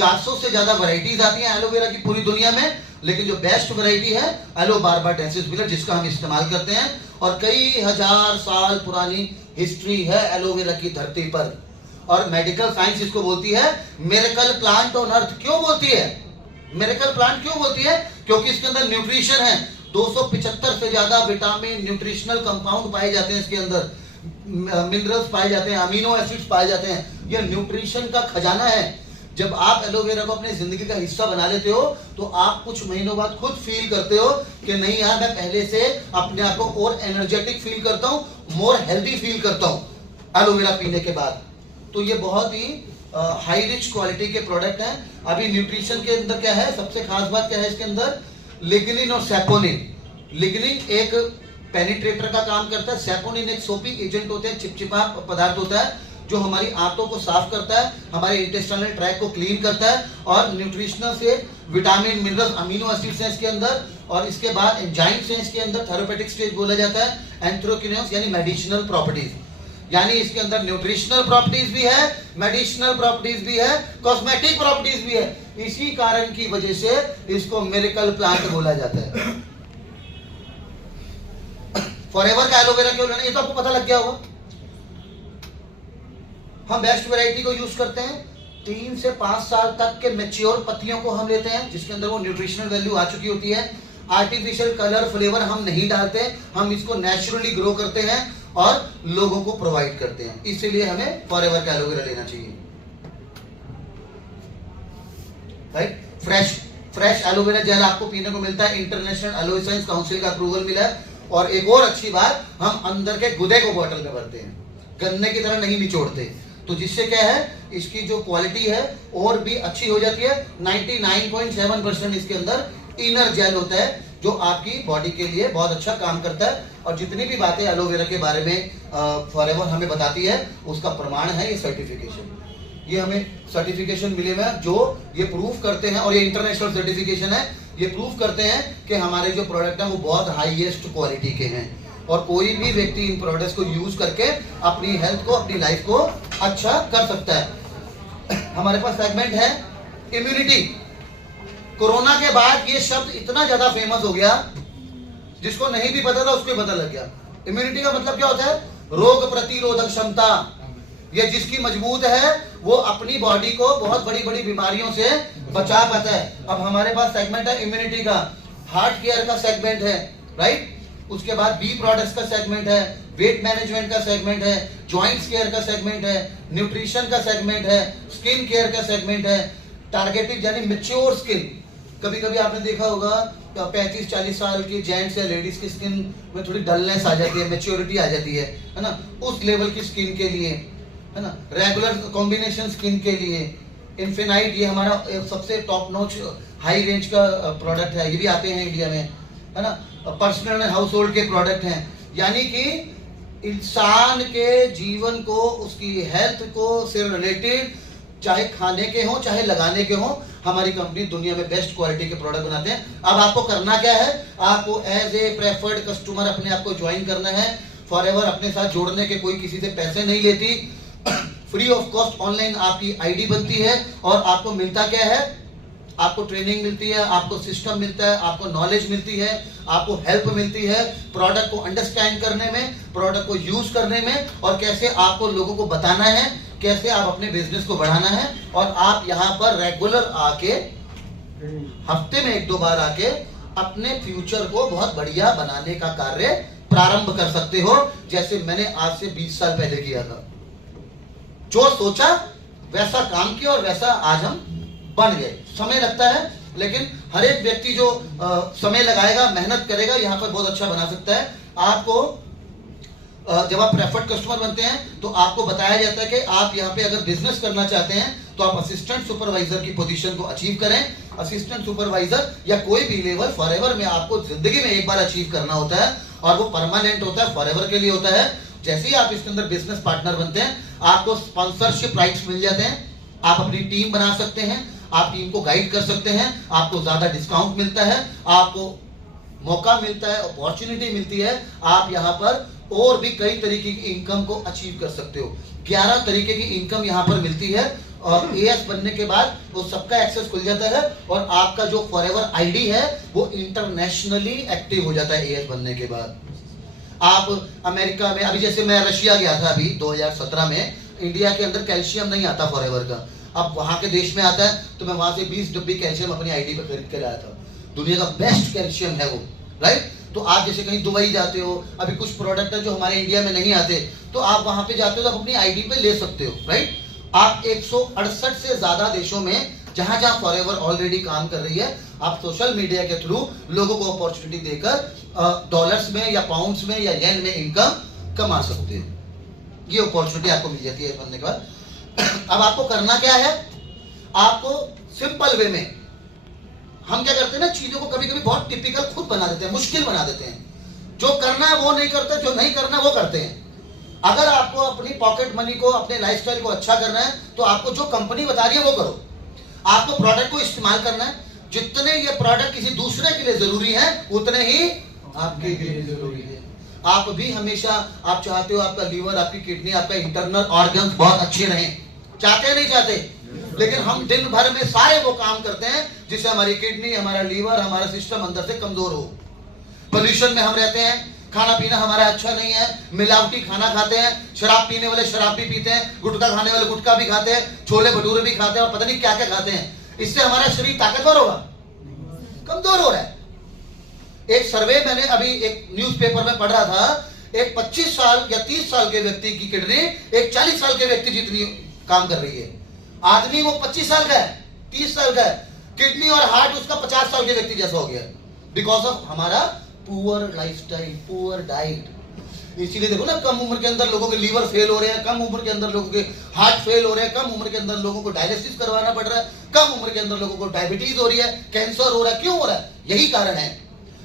400 से ज्यादा वैरायटीज आती हैं एलोवेरा की पूरी दुनिया में, लेकिन जो बेस्ट वैरायटी है एलो बारबाडेंसिस मिलर, जिसका हम इस्तेमाल करते हैं, और कई हजार साल पुरानी हिस्ट्री है एलोवेरा की धरती पर। और मेडिकल साइंस इसको बोलती है मिरेकल प्लांट ऑन अर्थ। क्यों बोलती है मिरेकल प्लांट? क्यों बोलती है? क्योंकि इसके अंदर न्यूट्रिशन है। 275 से ज्यादा विटामिन, न्यूट्रिशनल कंपाउंड पाए जाते हैं इसके अंदर, मिनरल्स पाए जाते हैं, अमीनो एसिड्स पाए जाते हैं। यह न्यूट्रिशन का खजाना है। जब आप एलोवेरा को अपने जिंदगी का हिस्सा बना लेते हो तो आप कुछ महीनों बाद खुद फील करते हो कि नहीं यार, मैं पहले से अपने आप को और एनर्जेटिक फील करता हूं, मोर हेल्दी फील करता हूं एलोवेरा पीने के बाद। तो ये बहुत ही हाई रिच क्वालिटी के प्रोडक्ट हैं। अभी न्यूट्रिशन के अंदर क्या है, सबसे खास बात क्या है इसके अंदर, लिग्निन और सैपोनिन। लिग्निन एक पेनिट्रेटर का काम करता है, सैपोनिन एक सोपी एजेंट होते हैं, चिपचिपा पदार्थ होता है जो हमारी आंतों को साफ करता है, हमारे इंटेस्टाइनल ट्रैक को क्लीन करता है, और न्यूट्रिशनल से विटामिन, मिनरल्स, अमीनो एसिड्स हैं इसके अंदर, और इसके बाद एंजाइम्स हैं इसके अंदर, थेरेपेटिक स्टेज बोला जाता है, एंथ्रोक्विनोन्स यानी मेडिसिनल प्रॉपर्टीज। यानी इसके अंदर न्यूट्रिशनल प्रॉपर्टीज भी है, मेडिसिनल प्रॉपर्टीज भी है, कॉस्मेटिक प्रॉपर्टीज भी है। इसी कारण की वजह से इसको मिरेकल प्लांट बोला जाता है। फॉरएवर का एलोवेरा क्यों लेना, ये तो आपको पता लग गया होगा। हम बेस्ट वैरायटी को यूज करते हैं। 3 से 5 साल तक के मैच्योर पत्तियों को हम लेते हैं, जिसके अंदर वो न्यूट्रिशनल वैल्यू आ चुकी होती है। आर्टिफिशियल कलर, फ्लेवर हम नहीं डालते, हम इसको नेचुरली ग्रो करते हैं और लोगों को प्रोवाइड करते हैं। इसीलिए हमें फॉरएवर का एलोवेरा लेना चाहिए, राइट। फ्रेश एलोवेरा जेल आपको पीने को मिलता है, इंटरनेशनल एलोवे साइंस काउंसिल का अप्रूवल मिला है। और एक और अच्छी बात, हम अंदर के गुदे को बॉटल में भरते हैं, गन्ने की तरह नहीं निचोड़ते, तो जिससे क्या है, इसकी जो क्वालिटी है और भी अच्छी हो जाती है। 99.7% इसके अंदर इनर जेल होता है जो आपकी बॉडी के लिए बहुत अच्छा काम करता है। और जितनी भी बातें एलोवेरा के बारे में फॉरएवर हमें बताती है, उसका प्रमाण है ये सर्टिफिकेशन। ये हमें सर्टिफिकेशन मिले हुए हैं जो ये प्रूफ करते हैं, और ये इंटरनेशनल सर्टिफिकेशन है, ये प्रूफ करते हैं कि हमारे जो प्रोडक्ट हैं वो बहुत हाईएस्ट क्वालिटी के हैं। और कोई भी व्यक्ति इन प्रोडक्ट्स को यूज करके अपनी हेल्थ को, अपनी लाइफ को अच्छा कर सकता है। हमारे पास सेगमेंट है इम्यूनिटी। कोरोना के बाद ये शब्द इतना ज्यादा फेमस हो गया, जिसको नहीं भी पता था उसको पता लग गया। इम्यूनिटी का मतलब क्या होता है? रोग प्रतिरोधक क्षमता। ये जिसकी मजबूत है वो अपनी बॉडी को बहुत बड़ी बड़ी बीमारियों से बचा पाता है। अब हमारे पास सेगमेंट है इम्यूनिटी का, हार्ट केयर का सेगमेंट है, राइट। उसके बाद बी प्रोडक्ट्स का सेगमेंट है, वेट मैनेजमेंट का सेगमेंट है, जॉइंट्स केयर का सेगमेंट है, न्यूट्रिशन का सेगमेंट है, स्किन केयर का सेगमेंट है, टारगेटेड यानी मैच्योर स्किन। कभी कभी आपने देखा होगा 35-40 साल की जेंट्स या लेडीज की स्किन में थोड़ी डलनेस आ जाती है, मैच्योरिटी आ जाती है ना, उस लेवल की स्किन के लिए, है ना। रेगुलर कॉम्बिनेशन स्किन के लिए इन्फिनाइट, ये हमारा सबसे टॉप नॉच हाई रेंज का प्रोडक्ट है, ये भी आते हैं इंडिया में, है ना। पर्सनल एंड हाउस होल्ड के प्रोडक्ट हैं, यानी कि इंसान के जीवन को, उसकी हेल्थ को से रिलेटेड, चाहे खाने के हो चाहे लगाने के हो, हमारी कंपनी दुनिया में बेस्ट क्वालिटी के प्रोडक्ट बनाते हैं। अब आपको करना क्या है, आपको एज ए प्रेफर्ड कस्टमर अपने आप को ज्वाइन करना है। फॉरएवर अपने साथ जोड़ने के कोई किसी से पैसे नहीं लेती, फ्री ऑफ कॉस्ट ऑनलाइन आपकी आईडी बनती है, और आपको मिलता क्या है, आपको ट्रेनिंग मिलती है, आपको सिस्टम मिलता है, आपको नॉलेज मिलती है, आपको हेल्प मिलती है प्रोडक्ट को अंडरस्टैंड करने में, प्रोडक्ट को यूज करने में, और कैसे आपको लोगों को बताना है, कैसे आप अपने बिजनेस को बढ़ाना है। और आप यहाँ पर रेगुलर आके, हफ्ते में 1-2 बार आके अपने फ्यूचर को बहुत बढ़िया बनाने का कार्य प्रारंभ कर सकते हो, जैसे मैंने आज से 20 साल पहले किया था। जो सोचा वैसा काम किया और वैसा आज हम बन गए। समय लगता है, लेकिन हर एक व्यक्ति जो समय लगाएगा, मेहनत करेगा, यहाँ पर बहुत अच्छा बना सकता है। आपको जब आप प्रेफर्ड कस्टमर बनते हैं तो आपको बताया जाता है कि आप यहाँ पे अगर बिजनेस करना चाहते हैं तो आप असिस्टेंट सुपरवाइजर की पोजीशन को अचीव करें। असिस्टेंट सुपरवाइजर या कोई भी लेवल फॉरएवर में आपको जिंदगी में एक बार अचीव करना होता है, और वो परमानेंट होता है, फॉरएवर के लिए होता है। जैसे ही आप इसके अंदर बिजनेस पार्टनर बनते हैं, आपको स्पॉन्सरशिप राइट्स मिल जाते हैं, आप अपनी टीम बना सकते हैं, आप टीम को गाइड कर सकते हैं, आपको ज्यादा डिस्काउंट मिलता है, आपको मौका मिलता है, अपॉर्चुनिटी मिलती है। आप यहाँ पर और भी कई तरीके की इनकम को अचीव कर सकते हो। 11 तरीके की इनकम यहाँ पर मिलती है, और एएस बनने के बाद वो सबका एक्सेस खुल जाता है और आपका जो फॉरएवर आईडी है वो इंटरनेशनली एक्टिव हो जाता है एएस बनने के बाद। आप अमेरिका में, अभी जैसे मैं रशिया गया था अभी 2017 में, इंडिया के अंदर कैल्शियम नहीं आता फॉरएवर का, अब वहां के देश में आता है, तो मैं वहां से 20 डब्बी कैल्शियम अपनी आईडी पे खरीद के लाया था। दुनिया का बेस्ट कैल्शियम है वो, राइट। तो आप जैसे कहीं दुबई जाते हो, अभी कुछ प्रोडक्ट है जो हमारे इंडिया में नहीं आते, तो आप वहां पे जाते हो तो आप अपनी आईडी पे ले सकते हो, राइट। आप 168 से ज्यादा देशों में जहां जहां फॉरएवर ऑलरेडी काम कर रही है, आप सोशल मीडिया के थ्रू लोगों को अपॉर्चुनिटी देकर डॉलर्स में या पाउंड्स में या येन में इनकम कमा सकते हैं। ये अपॉर्चुनिटी आपको मिल जाती है बनने के बाद। अब आपको करना क्या है, आपको सिंपल वे में, हम क्या करते हैं ना, चीजों को कभी कभी बहुत टिपिकल खुद बना देते हैं, मुश्किल बना देते हैं। जो करना है वो नहीं करते, जो नहीं करना वो करते हैं। अगर आपको अपनी पॉकेट मनी को, अपने लाइफस्टाइल को अच्छा करना है, तो आपको जो कंपनी बता रही है वो करो। आपको प्रोडक्ट को इस्तेमाल करना है, जितने ये प्रोडक्ट किसी दूसरे के लिए जरूरी है उतने ही आपके लिए जरूरी है। आप भी हमेशा, आप चाहते हो आपका लीवर, आपकी किडनी, आपका इंटरनल ऑर्गन्स बहुत अच्छे रहें, चाहते हैं नहीं चाहते? लेकिन हम दिन भर में सारे वो काम करते हैं जिससे हमारी किडनी, हमारा लीवर, हमारा सिस्टम अंदर से कमजोर हो। पोल्यूशन में हम रहते हैं, खाना पीना हमारा अच्छा नहीं है, मिलावटी खाना खाते हैं, शराब पीने वाले शराब भी पीते हैं, गुटखा खाने वाले गुटखा भी खाते हैं, छोले भटूरे भी खाते हैं और पता नहीं क्या क्या खाते हैं। इससे हमारा शरीर ताकतवर होगा, कमजोर हो रहा है। एक सर्वे मैंने अभी एक न्यूज़पेपर में पढ़ रहा था, एक 25 साल या 30 साल के व्यक्ति की किडनी एक 40 साल के व्यक्ति जितनी काम कर रही है। आदमी वो 25 साल का है, 30 साल का है, किडनी और हार्ट उसका 50 साल के व्यक्ति जैसा हो गया, बिकॉज ऑफ हमारा पुअर लाइफस्टाइल, पुअर डाइट। इसीलिए देखो ना, कम उम्र के अंदर लोगों के लीवर फेल हो रहे हैं, कम उम्र के अंदर लोगों के हार्ट फेल हो रहे हैं, कम उम्र के अंदर लोगों को डायलिसिस करवाना पड़ रहा है, कम उम्र के अंदर लोगों को डायबिटीज हो रही है, कैंसर हो रहा है। क्यों हो रहा है? यही कारण है।